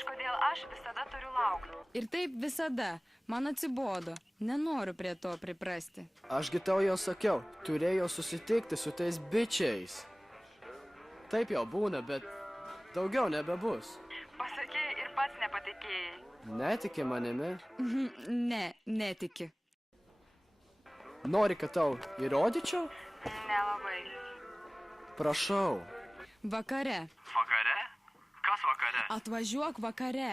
kažkodėl aš visada turiu laukti. Ir taip visada. Man atsibodo. Nenoriu prie to priprasti. Ašgi tau jau sakiau, turėjau susitikti su tais bičiais. Taip jau būna, bet daugiau nebebus. Pasakėjai ir pats nepatikėjai. Netiki manimi? Ne, netiki. Nori, kad tau įrodyčiau? Nelabai. Prašau. Vakare. Vakare? Kas vakare? Atvažiuok vakare.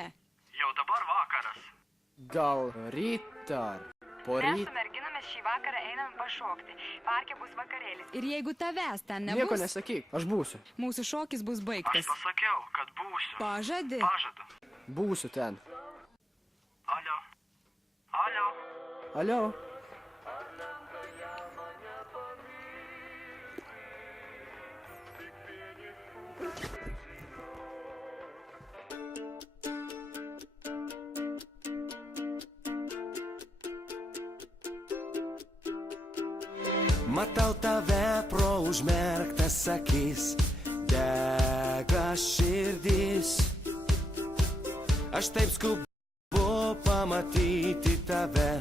Jau dabar vakaras. Gal rytą ar Mes poryt? su merginomis šį vakarą einame pašokti. Parke bus vakarėlis. Ir jeigu tavęs ten Nieko nebus, nesakyk, aš būsiu. mūsų šokis bus Aš baigtas. pasakiau, kad būsiu. Pažadi? Pažadu. Būsiu ten. Alio. Alio. Alio? Matau tave pro užmerktas akis, dega širdis. Aš taip skubu pamatyti tave,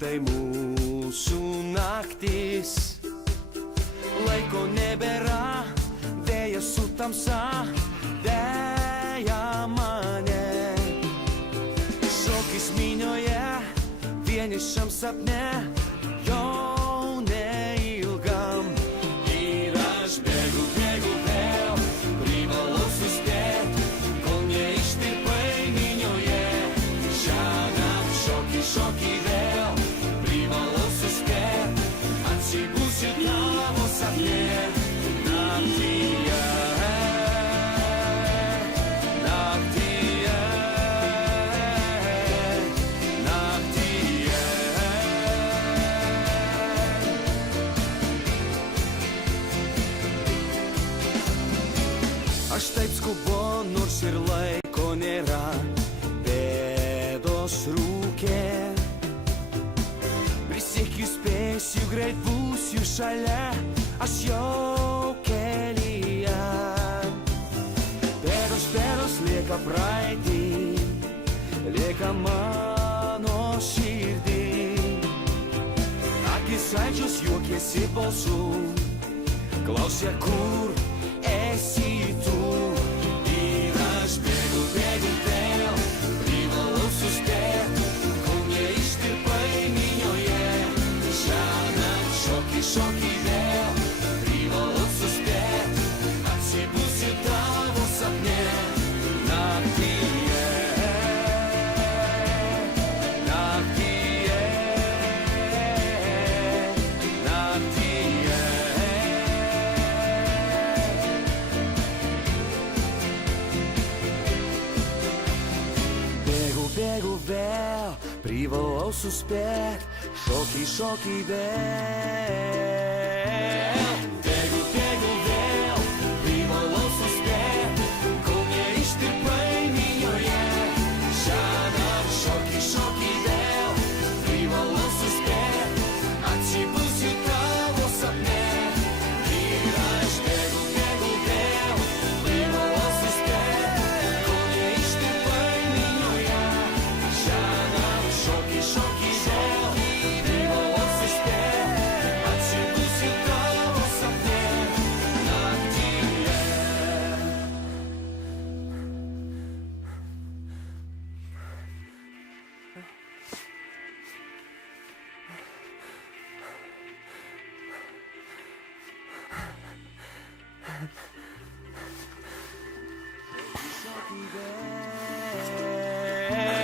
tai mūsų naktis. Laiko nebėra, vėjas su tamsa, veja mane. Šokis minioje, vienišam sapne, jau neilgam. Ir aš bėgu, bėgu vėl, privalau suspėt, kol neištirpai minioje. Šiąnakt šoki, šoki vėl, privalau suspėt, atsibusiu tavo sapne. Naktyje, naktyje, naktyje. Aš taip skubu, nors ir laiko nėra, bėdos rūkė. Prisiekiu, spėsiu, greit būsiu šalia, aš jau kelyje. Bėdos lieka praeitį, lieka mano širdį. Akis saldžios, juokiesi balsu, klausia, kur esi tu. Ir aš bėgu, bėgu vėl, privalau suspėt, kol neištirpai minioje. Šiąnakt šoki, šoki vėl, privalau suspėt, atsibusiu tavo sapne. Naktyje, naktyje, naktyje. Bėgu vėl, privalau suspėt, šoki, šoki vėl. Bėgu vėl, privalau suspėt, kol neištirpai minioje. Šiąnakt šoki, šoki vėl, privalau suspėt, atsibusiu tavo sapne. Ir aš bėgu vėl, privalau suspėt, kol neištirpai minioje. Šiąnakt šoki, šoki vėl, privalau suspėt, atsibusiu tavo sapne. Naktyje. Šoki vėl.